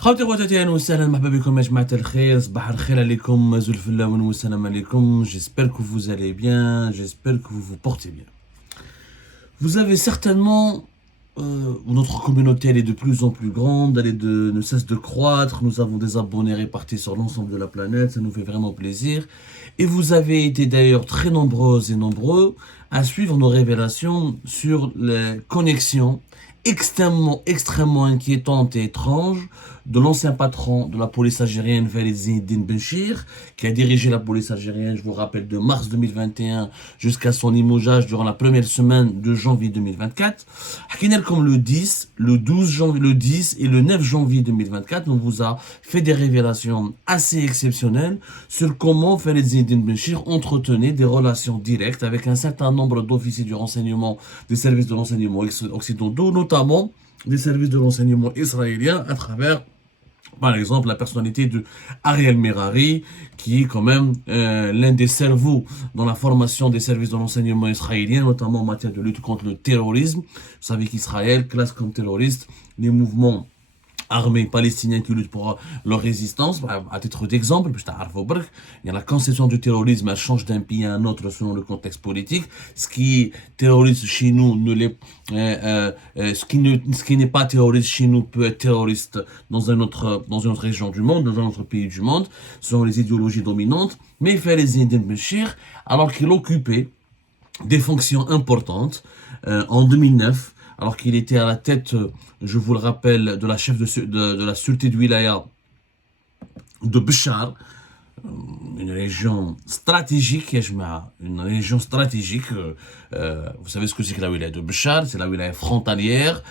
خوتي خواتاتي اهلا وسهلا مرحبا بكم يا جماعة الخير صباح الخير عليكم زلف الله والسلام عليكم. J'espère que vous allez bien, j'espère que vous vous portez bien. Vous avez certainement notre communauté elle est de plus en plus grande, ne cesse de croître, nous avons des abonnés répartis sur l'ensemble de la planète, ça nous fait vraiment plaisir. Et vous avez été d'ailleurs très nombreuses et nombreux à suivre nos révélations sur les connexions extrêmement inquiétantes et étranges de l'ancien patron de la police algérienne, Walid Zinedine Benchir, qui a dirigé la police algérienne, je vous rappelle, de mars 2021 jusqu'à son limogeage durant la première semaine de janvier 2024. Comme le 10, le 12 janvier, le 10 et le 9 janvier 2024, on vous a fait des révélations assez exceptionnelles sur comment Walid Zinedine Benchir entretenait des relations directes avec un certain nombre d'officiers du renseignement, des services de renseignement occidentaux, notamment des services de renseignement israéliens à travers, par exemple, la personnalité de Ariel Merari, qui est quand même l'un des cerveaux dans la formation des services de renseignement israéliens, notamment en matière de lutte contre le terrorisme. Vous savez qu'Israël classe comme terroriste les mouvements armées palestiniens qui luttent pour leur résistance. À titre d'exemple, il y a la conception du terrorisme, elle change d'un pays à un autre selon le contexte politique. Ce qui est terroriste chez nous ne l'est, ce qui n'est pas terroriste chez nous peut être terroriste dans une autre région du monde, dans un autre pays du monde, selon les idéologies dominantes. Mais Walid Zinedine Benchir, alors qu'il occupait des fonctions importantes en 2009, alors qu'il était à la tête, je vous le rappelle, de la chef de la sûreté de Wilaya de Béchar, une région stratégique, une région stratégique. Vous savez ce que c'est que la wilaya de Béchar? C'est la wilaya frontalière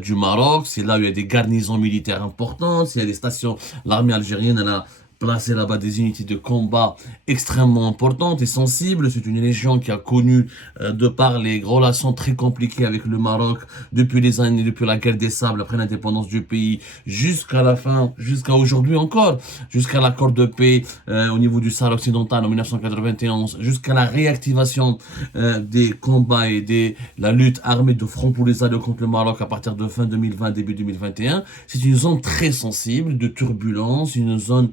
du Maroc, c'est là où il y a des garnisons militaires importantes, il y a des stations, l'armée algérienne, elle a placé là-bas des unités de combat extrêmement importantes et sensibles. C'est une région qui a connu, de par les relations très compliquées avec le Maroc depuis les années, depuis la guerre des sables, après l'indépendance du pays, jusqu'à la fin, jusqu'à aujourd'hui encore, jusqu'à l'accord de paix au niveau du Sahara occidental en 1991, jusqu'à la réactivation des combats et de la lutte armée de front polisario contre le Maroc à partir de fin 2020, début 2021. C'est une zone très sensible, de turbulence, une zone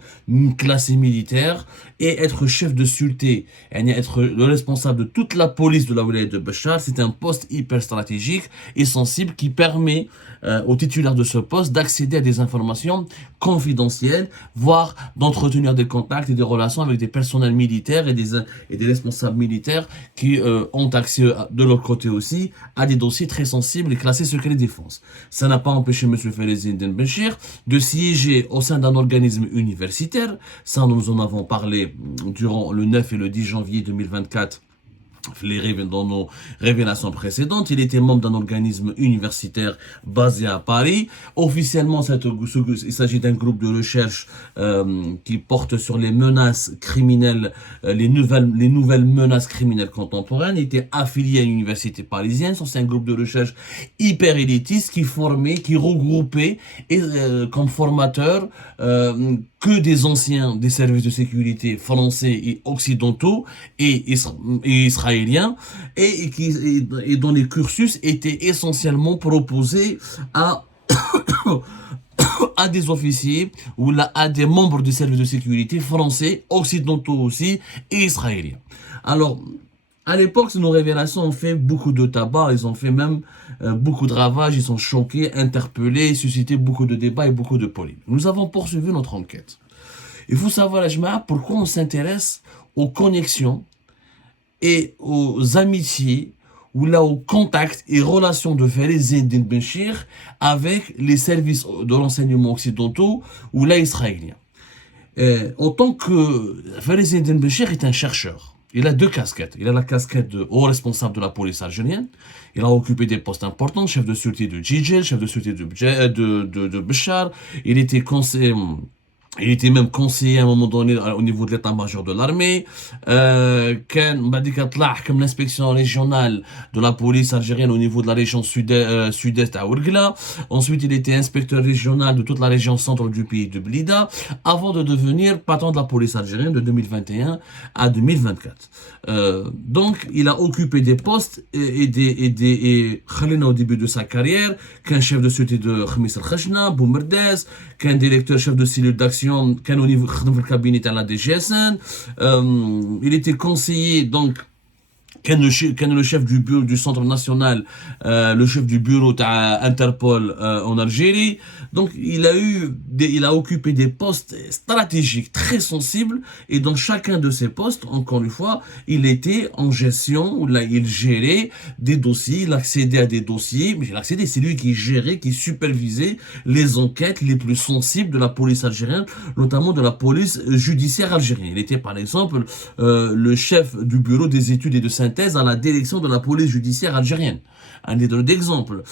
classé militaire, et être chef de sûreté, être le responsable de toute la police de la wilaya de Béchar, c'est un poste hyper stratégique et sensible qui permet aux titulaires de ce poste d'accéder à des informations confidentielles, voire d'entretenir des contacts et des relations avec des personnels militaires et des responsables militaires qui ont accès de leur côté aussi à des dossiers très sensibles et classés secret défense. Ça n'a pas empêché M. Walid Zinedine Benchir de siéger au sein d'un organisme universitaire. Ça, nous en avons parlé durant le 9 et le 10 janvier 2024 dans nos révélations précédentes. Il était membre d'un organisme universitaire basé à Paris. Officiellement, il s'agit d'un groupe de recherche qui porte sur les menaces criminelles, les nouvelles menaces criminelles contemporaines. Il était affilié à une université parisienne. C'est un groupe de recherche hyper élitiste qui regroupait comme formateurs que des anciens des services de sécurité français et occidentaux et israéliens, et dont les cursus étaient essentiellement proposés à à des officiers ou à des membres du service de sécurité français, occidentaux aussi, et israéliens. Alors, à l'époque, nos révélations ont fait beaucoup de tabac, ils ont fait même beaucoup de ravages, ils ont choqué, interpellé, suscité beaucoup de débats et beaucoup de polémiques. Nous avons poursuivi notre enquête. Il faut savoir, pourquoi on s'intéresse aux connexions et aux amitiés, ou là aux contacts et relations de Walid Zinedine Benchir avec les services de renseignement occidentaux ou là israéliens. En tant que Walid Zinedine Benchir est un chercheur. Il a deux casquettes. Il a la casquette de haut responsable de la police algérienne. Il a occupé des postes importants, chef de sûreté de Djidjel, chef de sûreté de Béchar. Il était conseiller Il était même conseiller à un moment donné au niveau de l'état-major de l'armée. كان بعد ذيك طلع حكم l'inspection régionale de la police algérienne au niveau de la région sud-est à Ouargla. Ensuite, il était inspecteur régional de toute la région centre du pays de Blida, avant de devenir patron de la police algérienne de 2021 à 2024. Donc, il a occupé des postes et Khalina au début de sa carrière, qu'un chef de sûreté de Khamis el-Khashna, Boumerdès, qu'un directeur chef de cellule d'action, qu'un au niveau du cabinet à la DGSN. Il était conseiller, donc, كان le chef du bureau du centre national, le chef du bureau d'Interpol en Algérie. Donc il a occupé des postes stratégiques très sensibles et dans chacun de ces postes, encore une fois, il était en gestion, là il gérait des dossiers, il accédait à des dossiers, mais c'est lui qui gérait, qui supervisait les enquêtes les plus sensibles de la police algérienne, notamment de la police judiciaire algérienne. Il était par exemple le chef du bureau des études et de synthèse à la direction de la police judiciaire algérienne. Un des deux exemples.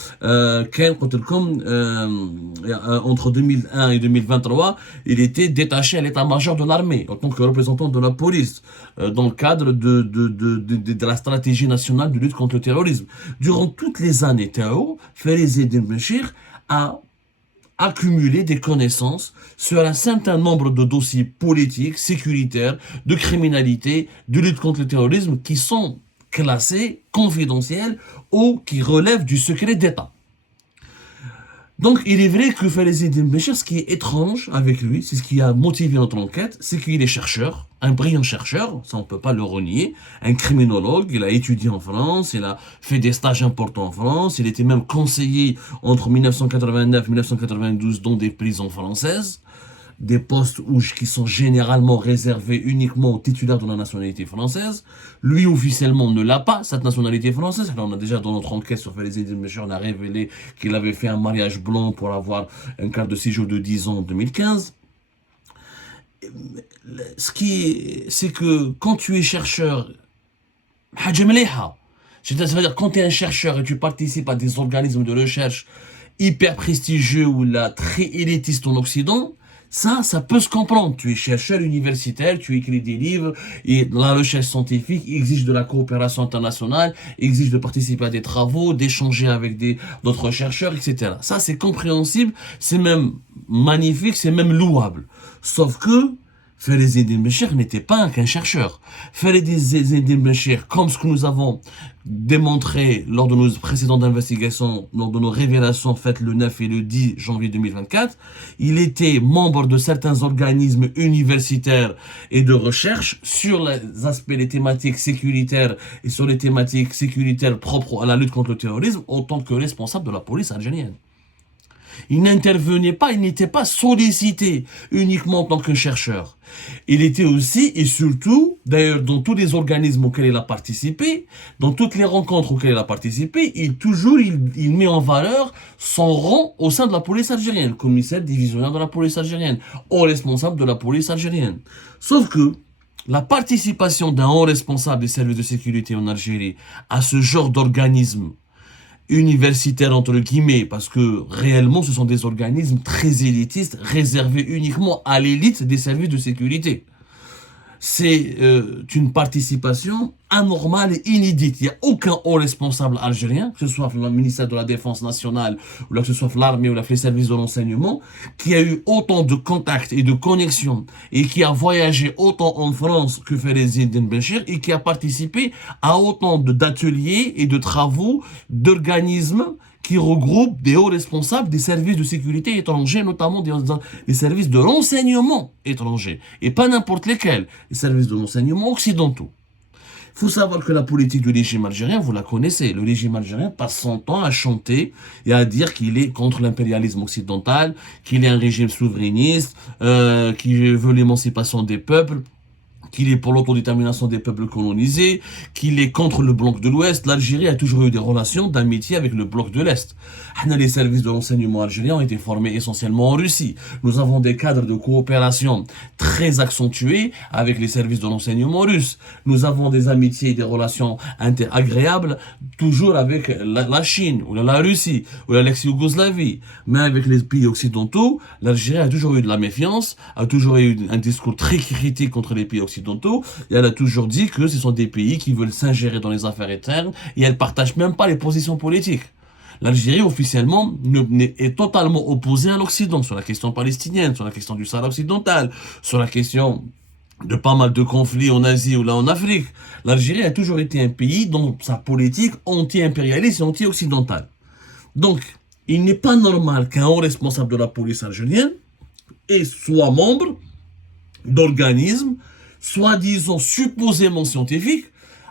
Entre 2001 et 2023, il était détaché à l'état-major de l'armée en tant que représentant de la police dans le cadre de la stratégie nationale de lutte contre le terrorisme. Durant toutes les années, Théo, Fariz Eddine Benchir a accumuler des connaissances sur un certain nombre de dossiers politiques, sécuritaires, de criminalité, de lutte contre le terrorisme qui sont classés, confidentiels ou qui relèvent du secret d'État. Donc, il est vrai que Fariz Eddine Benchir, ce qui est étrange avec lui, c'est ce qui a motivé notre enquête, c'est qu'il est chercheur, un brillant chercheur, ça on peut pas le renier, un criminologue, il a étudié en France, il a fait des stages importants en France, il était même conseiller entre 1989 et 1992 dans des prisons françaises, des postes qui sont généralement réservés uniquement aux titulaires de la nationalité française. Lui, officiellement, ne l'a pas, cette nationalité française. Alors, on a déjà, dans notre enquête sur Fariz Eddine Benchir, on a révélé qu'il avait fait un mariage blanc pour avoir un carte de séjour de 10 ans en 2015. C'est que quand tu es chercheur, c'est-à-dire quand tu es un chercheur et tu participes à des organismes de recherche hyper prestigieux ou là, très élitistes en Occident, ça peut se comprendre. Tu es chercheur universitaire, tu écris des livres, et la recherche scientifique exige de la coopération internationale, exige de participer à des travaux, d'échanger avec d'autres chercheurs, etc. Ça, c'est compréhensible, c'est même magnifique, c'est même louable. Sauf que Fariz Eddine Benchir n'était pas qu'un chercheur. Fariz Eddine Benchir, comme ce que nous avons démontré lors de nos précédentes investigations, lors de nos révélations faites le 9 et le 10 janvier 2024, il était membre de certains organismes universitaires et de recherche sur les aspects, les thématiques sécuritaires et sur les thématiques sécuritaires propres à la lutte contre le terrorisme en tant que responsable de la police algérienne. Il n'intervenait pas, il n'était pas sollicité uniquement en tant que chercheur. Il était aussi et surtout, d'ailleurs dans tous les organismes auxquels il a participé, dans toutes les rencontres auxquelles il a participé, il met en valeur son rang au sein de la police algérienne, commissaire divisionnaire de la police algérienne, haut responsable de la police algérienne. Sauf que la participation d'un haut responsable des services de sécurité en Algérie à ce genre d'organisme universitaires entre guillemets, parce que réellement ce sont des organismes très élitistes réservés uniquement à l'élite des services de sécurité. C'est une participation anormale et inédite. Il n'y a aucun haut responsable algérien, que ce soit le ministère de la Défense nationale, ou là, que ce soit l'armée ou les services de renseignement, qui a eu autant de contacts et de connexions et qui a voyagé autant en France que Fariz Eddine Benchir et qui a participé à autant d'ateliers et de travaux d'organismes qui regroupe des hauts responsables des services de sécurité étrangers, notamment des services de renseignement étrangers, et pas n'importe lesquels, les services de renseignement occidentaux. Il faut savoir que la politique du régime algérien, vous la connaissez, le régime algérien passe son temps à chanter et à dire qu'il est contre l'impérialisme occidental, qu'il est un régime souverainiste, qui veut l'émancipation des peuples, qu'il est pour l'autodétermination des peuples colonisés, qu'il est contre le bloc de l'Ouest. L'Algérie a toujours eu des relations d'amitié avec le bloc de l'Est. Les services de renseignement algériens ont été formés essentiellement en Russie. Nous avons des cadres de coopération très accentués avec les services de renseignement russes. Nous avons des amitiés et des relations agréables toujours avec la Chine, ou la Russie, ou l'ex-Yougoslavie. Mais avec les pays occidentaux, l'Algérie a toujours eu de la méfiance, a toujours eu un discours très critique contre les pays occidentaux, et elle a toujours dit que ce sont des pays qui veulent s'ingérer dans les affaires internes, et elle ne partage même pas les positions politiques. L'Algérie, officiellement, est totalement opposée à l'Occident sur la question palestinienne, sur la question du Sahara occidental, sur la question de pas mal de conflits en Asie ou là en Afrique. L'Algérie a toujours été un pays dont sa politique anti-impérialiste et anti-occidentale. Donc, il n'est pas normal qu'un haut responsable de la police algérienne soit membre d'organismes soi-disant supposément scientifiques,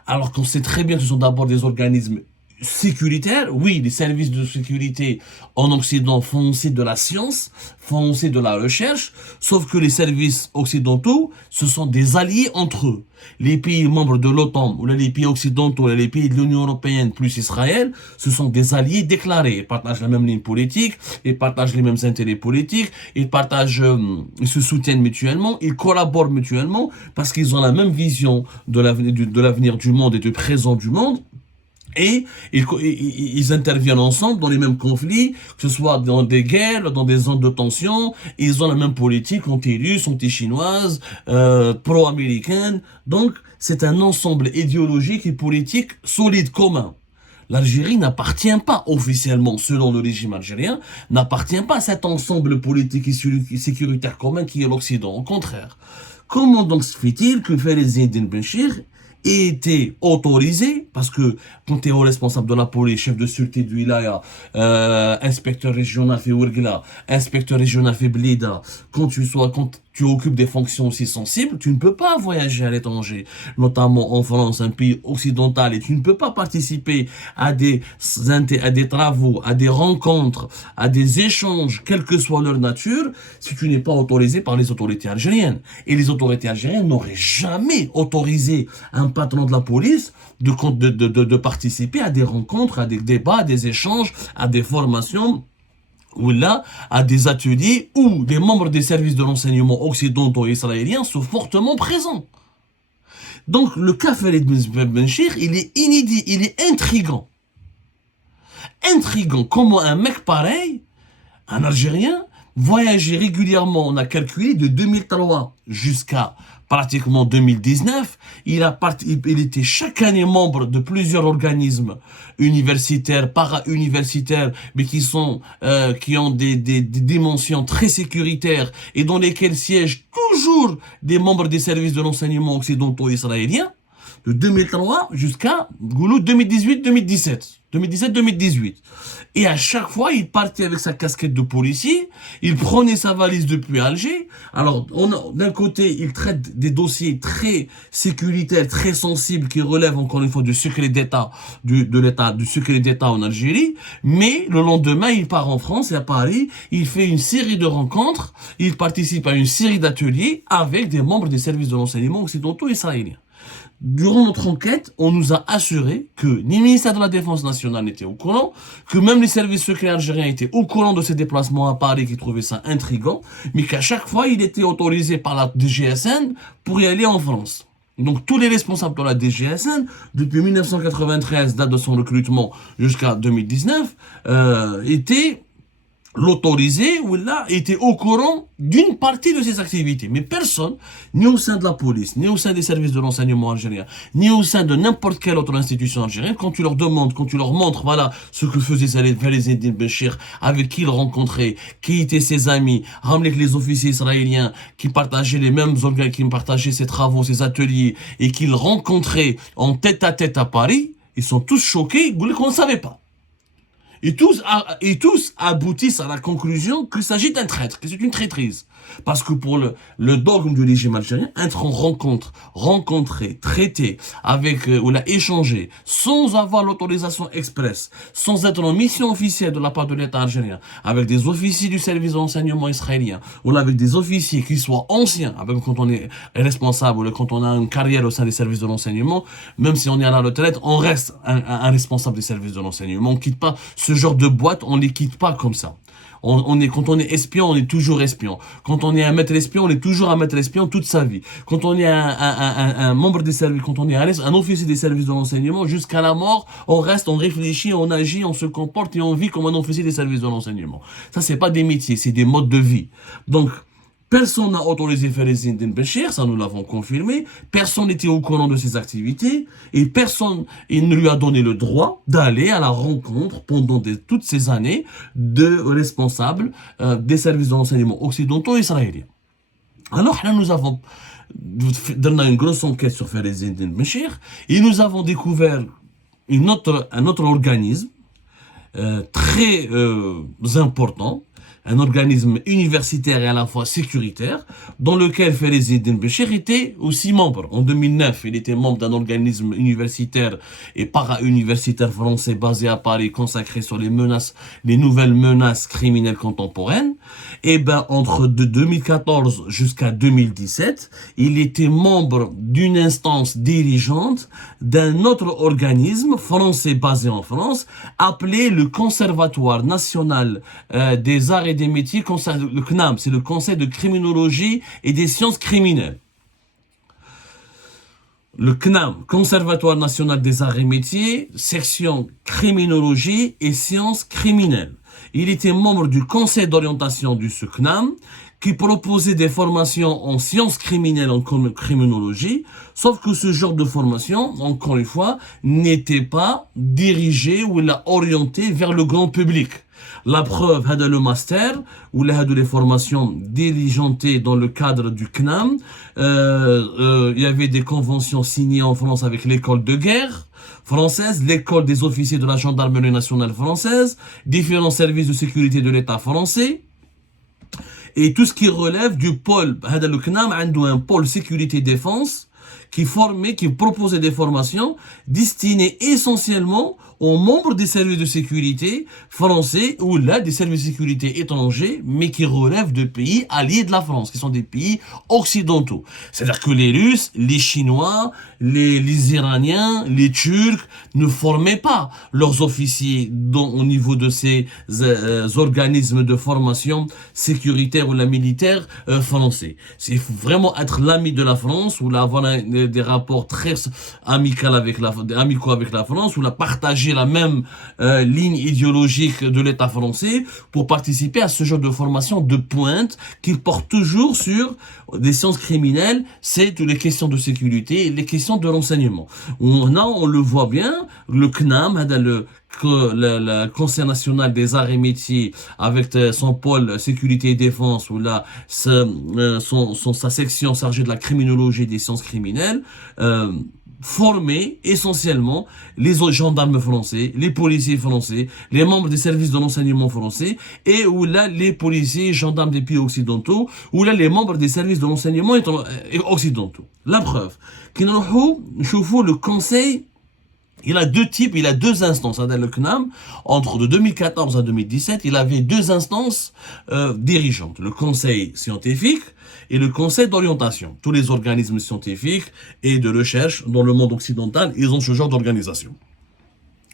alors qu'on sait très bien que ce sont d'abord des organismes sécuritaires. Oui, les services de sécurité en Occident font aussi de la science, font aussi de la recherche, sauf que les services occidentaux, ce sont des alliés entre eux. Les pays membres de l'OTAN, ou les pays occidentaux, les pays de l'Union européenne, plus Israël, ce sont des alliés déclarés. Ils partagent la même ligne politique, ils partagent les mêmes intérêts politiques, ils se soutiennent mutuellement, ils collaborent mutuellement, parce qu'ils ont la même vision de l'avenir du monde et du présent du monde. Et ils interviennent ensemble dans les mêmes conflits, que ce soit dans des guerres, dans des zones de tension. Ils ont la même politique anti-russe, anti-chinoise, pro-américaine. Donc, c'est un ensemble idéologique et politique solide commun. L'Algérie n'appartient pas officiellement, selon le régime algérien, n'appartient pas à cet ensemble politique et sécuritaire commun qui est l'Occident. Au contraire. Comment donc se fait-il que Fayez Eddine Benchir ait été autorisé, parce que quand tu es responsable de la police, chef de sûreté du Wilaya, inspecteur régional fait Ouergla, inspecteur régional fait Blida, quand tu occupes des fonctions aussi sensibles, tu ne peux pas voyager à l'étranger, notamment en France, un pays occidental, et tu ne peux pas participer à des travaux, à des rencontres, à des échanges, quelle que soit leur nature, si tu n'es pas autorisé par les autorités algériennes. Et les autorités algériennes n'auraient jamais autorisé un patron de la police de participer à des rencontres, à des débats, à des échanges, à des formations, ou là, à des ateliers où des membres des services de renseignement occidentaux et israéliens sont fortement présents. Donc, le cas Fayez Benchir, il est inédit, il est intriguant. Intriguant, comment un mec pareil, un Algérien, voyageait régulièrement, on a calculé, de 2003 jusqu'à pratiquement 2019, il était chaque année membre de plusieurs organismes universitaires, para-universitaires, mais qui ont des dimensions très sécuritaires et dans lesquels siègent toujours des membres des services de renseignement occidentaux israéliens, de 2003 jusqu'à 2018-2017. 2017-2018. Et à chaque fois, il partait avec sa casquette de policier, il prenait sa valise depuis Alger. Alors, d'un côté, il traite des dossiers très sécuritaires, très sensibles, qui relèvent encore une fois du secret d'État, du secret d'État en Algérie. Mais le lendemain, il part en France et à Paris, il fait une série de rencontres, il participe à une série d'ateliers avec des membres des services de renseignement occidentaux israéliens. Durant notre enquête, on nous a assuré que ni le ministère de la Défense nationale n'était au courant, que même les services secrets algériens étaient au courant de ses déplacements à Paris, qui trouvaient ça intriguant, mais qu'à chaque fois, il était autorisé par la DGSN pour y aller en France. Donc tous les responsables de la DGSN, depuis 1993, date de son recrutement, jusqu'à 2019, étaient l'autorisé ou là était au courant d'une partie de ses activités. Mais personne, ni au sein de la police, ni au sein des services de renseignement algériens, ni au sein de n'importe quelle autre institution algérienne, quand tu leur demandes, quand tu leur montres, voilà, ce que faisait Fayez Eddine Benchir, avec qui il rencontrait, qui étaient ses amis, ramener les officiers israéliens qui partageaient les mêmes organes, qui partageaient ses travaux, ses ateliers, et qu'il rencontrait en tête à Paris, ils sont tous choqués, qu'on ne savait pas. Et tous aboutissent à la conclusion qu'il s'agit d'un traître, que c'est une traîtrise. Parce que pour le dogme du régime algérien, être en rencontre, rencontrer, traiter avec, ou la échanger, sans avoir l'autorisation expresse, sans être en mission officielle de la part de l'État algérien, avec des officiers du service de renseignement israélien, ou avec des officiers qui soient anciens, avec, quand on est responsable, ou quand on a une carrière au sein des services de renseignement, même si on est à la retraite, on reste un responsable des services de renseignement. On quitte pas ce genre de boîte, on les quitte pas comme ça. Quand on est espion, on est toujours espion. Quand on est un maître espion, on est toujours un maître espion toute sa vie. Quand on est un membre des services, quand on est un officier des services de renseignement, jusqu'à la mort, on reste, on réfléchit, on agit, on se comporte et on vit comme un officier des services de renseignement. Ça, c'est pas des métiers, c'est des modes de vie. Donc, personne n'a autorisé Fares Eddine Béchir, ça nous l'avons confirmé. Personne n'était au courant de ses activités et personne il ne lui a donné le droit d'aller à la rencontre pendant toutes ces années de responsables des services de renseignement occidentaux israéliens. Alors là, nous avons donné une grosse enquête sur Fares Eddine Béchir et nous avons découvert un autre organisme très important, un organisme universitaire et à la fois sécuritaire, dans lequel Fares Eddine Béchir était aussi membre. En 2009, il était membre d'un organisme universitaire et para-universitaire français basé à Paris, consacré sur les nouvelles menaces criminelles contemporaines. Et entre 2014 jusqu'à 2017, il était membre d'une instance dirigeante d'un autre organisme français basé en France, appelé le Conservatoire national des arts et des métiers, le CNAM, c'est le Conseil de criminologie et des sciences criminelles. Le CNAM, Conservatoire national des arts et métiers, section criminologie et sciences criminelles. Il était membre du conseil d'orientation du CNAM, qui proposait des formations en sciences criminelles, en criminologie, sauf que ce genre de formation, encore une fois, n'était pas dirigé ou orienté vers le grand public. La preuve, le master, ou les formations diligentées dans le cadre du CNAM, il y avait des conventions signées en France avec l'école de guerre française, l'école des officiers de la gendarmerie nationale française, différents services de sécurité de l'État français, et tout ce qui relève du pôle, le CNAM a un pôle sécurité-défense qui proposait des formations destinées essentiellement aux membres des services de sécurité français ou là des services de sécurité étrangers, mais qui relèvent de pays alliés de la France, qui sont des pays occidentaux. C'est-à-dire que les Russes, les Chinois, les Iraniens, les Turcs ne formaient pas leurs officiers au niveau de ces organismes de formation sécuritaire ou la militaire français. Il faut vraiment être l'ami de la France ou avoir des rapports très amicaux avec la France ou partager la même ligne idéologique de l'État français pour participer à ce genre de formation de pointe qui porte toujours sur des sciences criminelles, c'est toutes les questions de sécurité et les questions de renseignement. On le voit bien, le CNAM, le Conseil national des arts et métiers avec son pôle sécurité et défense ou là sa section chargée de la criminologie et des sciences criminelles, former essentiellement les gendarmes français, les policiers français, les membres des services de renseignement français et où là les policiers et gendarmes des pays occidentaux ou là les membres des services de renseignement occidentaux. La preuve, le conseil, il a deux types, il a deux instances. Le CNAM, entre de 2014 à 2017, il avait deux instances dirigeantes. Le conseil scientifique et le conseil d'orientation. Tous les organismes scientifiques et de recherche dans le monde occidental, ils ont ce genre d'organisation.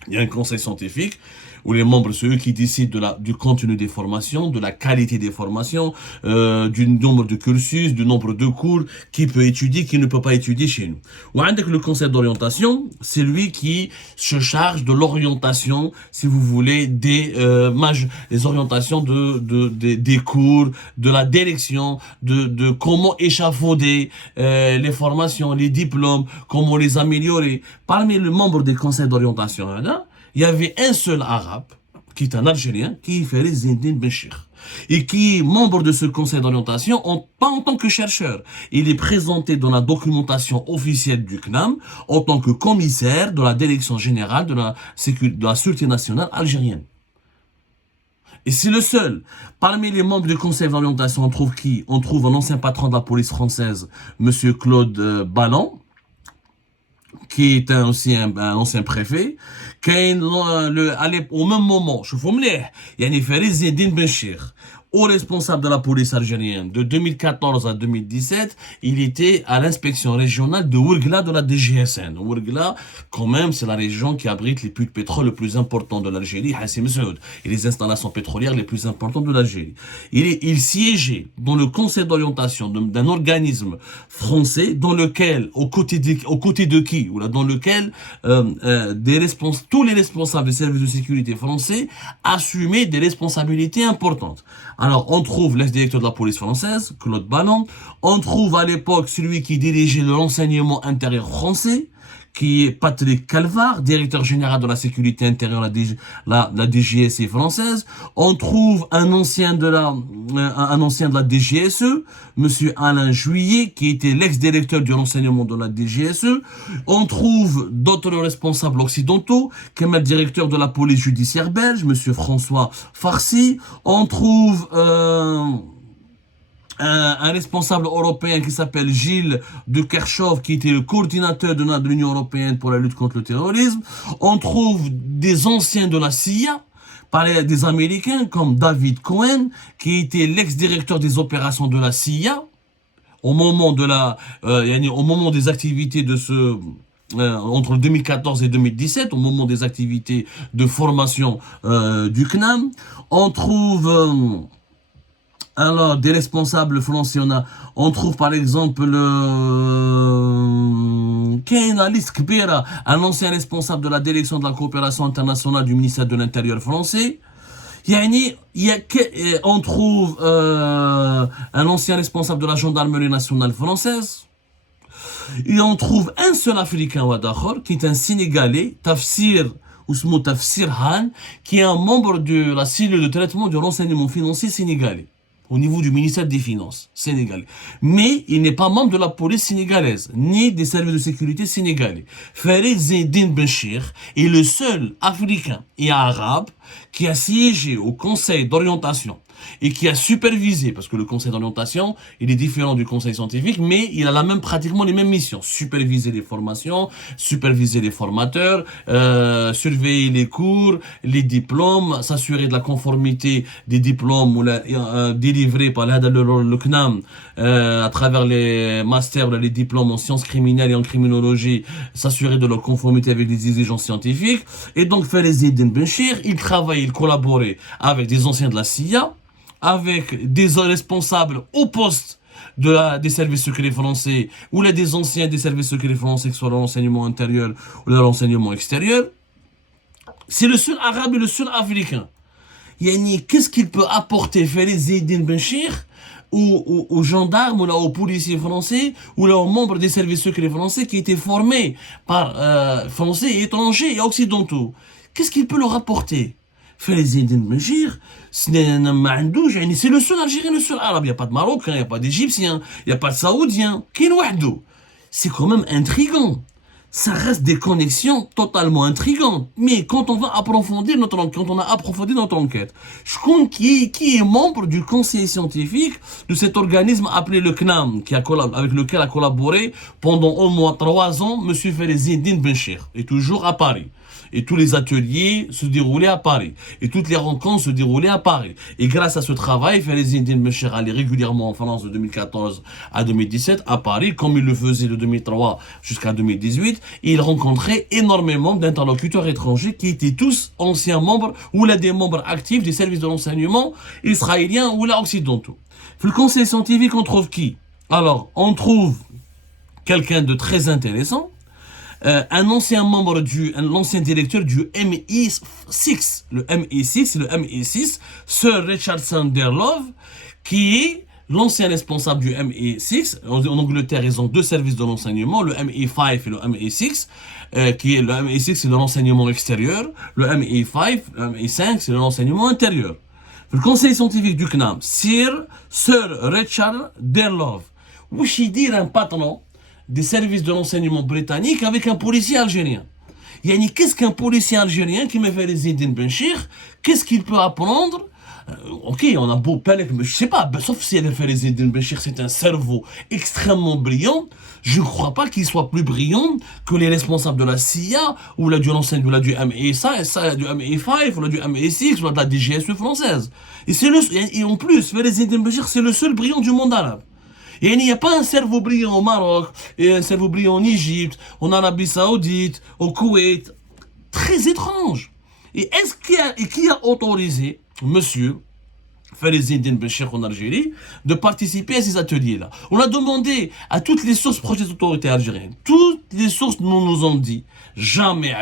Il y a un conseil scientifique où les membres, c'est eux qui décident du contenu des formations, de la qualité des formations, du nombre de cursus, du nombre de cours, qui peut étudier, qui ne peut pas étudier chez nous. Ou avec le conseil d'orientation, c'est lui qui se charge de l'orientation, si vous voulez, des orientations des cours, de la direction, de comment échafauder les formations, les diplômes, comment les améliorer. Parmi les membres des conseils d'orientation, il y avait un seul arabe, qui est un Algérien, qui fait Fares Eddine Béchir. Et qui est membre de ce conseil d'orientation, pas en tant que chercheur. Il est présenté dans la documentation officielle du CNAM en tant que commissaire de la direction générale de la sécurité nationale algérienne. Et c'est le seul. Parmi les membres du conseil d'orientation, on trouve qui? On trouve un ancien patron de la police française, monsieur Claude Balland, qui est aussi un ancien préfet, au même moment, je vous il y a Farid Eddine Benchir, au responsable de la police algérienne de 2014 à 2017, il était à l'inspection régionale de Ouargla de la DGSN. Ouargla, quand même, c'est la région qui abrite les puits de pétrole les plus importants de l'Algérie, Hassim Saoud, et les installations pétrolières les plus importantes de l'Algérie. Il siégeait dans le conseil d'orientation d'un organisme français dans lequel, aux côtés de qui, ou là, dans lequel tous les responsables des services de sécurité français assumaient des responsabilités importantes. Alors, on trouve l'ex-directeur de la police française, Claude Balland. On trouve à l'époque celui qui dirigeait le renseignement intérieur français, qui est Patrick Calvar, directeur général de la sécurité intérieure, la DGSE française. On trouve un ancien de la DGSE, monsieur Alain Juillet, qui était l'ex-directeur du renseignement de la DGSE. On trouve d'autres responsables occidentaux, comme le directeur de la police judiciaire belge, monsieur François Farcy. On trouve un responsable européen qui s'appelle Gilles de Kerchove, qui était le coordinateur de l'Union européenne pour la lutte contre le terrorisme. On trouve des anciens de la CIA, des Américains comme David Cohen, qui était l'ex-directeur des opérations de la CIA au moment des activités de entre 2014 et 2017, au moment des activités de formation du CNAM. On trouve alors, des responsables français, on trouve par exemple un ancien responsable de la direction de la coopération internationale du ministère de l'Intérieur français. On trouve un ancien responsable de la gendarmerie nationale française. Et on trouve un seul Africain, qui est un Sénégalais, Tafsir Han, qui est un membre de la cellule de traitement du renseignement financier sénégalais, au niveau du ministère des Finances sénégalais. Mais il n'est pas membre de la police sénégalaise, ni des services de sécurité sénégalais. Farid Eddine Benchir est le seul Africain et arabe qui a siégé au conseil d'orientation et qui a supervisé, parce que le conseil d'orientation, il est différent du conseil scientifique, mais il a pratiquement les mêmes missions. Superviser les formations, superviser les formateurs, surveiller les cours, les diplômes, s'assurer de la conformité des diplômes délivrés par le CNAM à travers les masters, les diplômes en sciences criminelles et en criminologie, s'assurer de leur conformité avec les exigences scientifiques. Et donc, Farid Eddine Benchir, il collaborait avec des anciens de la CIA, avec des responsables au poste des services secrets français, ou des anciens des services secrets français, que ce soit le renseignement intérieur ou le renseignement extérieur. C'est le seul arabe et le seul africain. Qu'est-ce qu'il peut apporter Farid Eddine Benchir aux gendarmes, ou aux policiers français, ou aux membres des services secrets français qui étaient formés par français et étrangers et occidentaux? Qu'est-ce qu'il peut leur apporter? Farid Eddine Benchir, c'est le seul Algérien, le seul arabe. Il n'y a pas de Marocain, il n'y a pas d'Égyptien, il n'y a pas de Saoudien. C'est quand même intriguant. Ça reste des connexions totalement intrigantes. Mais quand on va approfondir quand on a approfondi notre enquête, je compte qui est membre du conseil scientifique de cet organisme appelé le CNAM, avec lequel a collaboré pendant au moins 3 ans M. Farid Eddine Benchir, et toujours à Paris. Et tous les ateliers se déroulaient à Paris. Et toutes les rencontres se déroulaient à Paris. Et grâce à ce travail, Farid Eddine Benchir allait régulièrement en France de 2014 à 2017 à Paris, comme il le faisait de 2003 jusqu'à 2018. Et il rencontrait énormément d'interlocuteurs étrangers qui étaient tous anciens membres ou des membres actifs des services de renseignement israéliens ou occidentaux. Le conseil scientifique, on trouve qui? Alors, on trouve quelqu'un de très intéressant, un ancien l'ancien directeur du MI6, le MI6, Sir Richardson Derlove, qui est l'ancien responsable du MI6. En Angleterre, ils ont 2 services de renseignement, le MI5 et le MI6, le MI6, c'est le renseignement extérieur, le MI5, c'est le renseignement intérieur. Le conseil scientifique du CNAM, Sir Richard Derlove. Wesh dire un patron des services de renseignement britanniques avec un policier algérien. Qu'est-ce qu'un policier algérien qui me fait les Eddine Benchir, qu'est-ce qu'il peut apprendre Ok, on a beau Pelek, mais je sais pas, sauf si elle a fait les Eddin Béchir, c'est un cerveau extrêmement brillant. Je ne crois pas qu'il soit plus brillant que les responsables de la CIA, ou la du renseignement, ou la du MI5, du MI5, ou la du MI6, ou la de la DGSE française. Et en plus, Félix Eddin Béchir, c'est le seul brillant du monde arabe. Et il n'y a pas un cerveau brillant au Maroc, et un cerveau brillant en Égypte, en Arabie Saoudite, au Koweït. Très étrange. Et qui a autorisé monsieur Félix Eddin Béchir en Algérie de participer à ces ateliers-là? On a demandé à toutes les sources proches des autorités algériennes. Toutes les sources nous ont dit jamais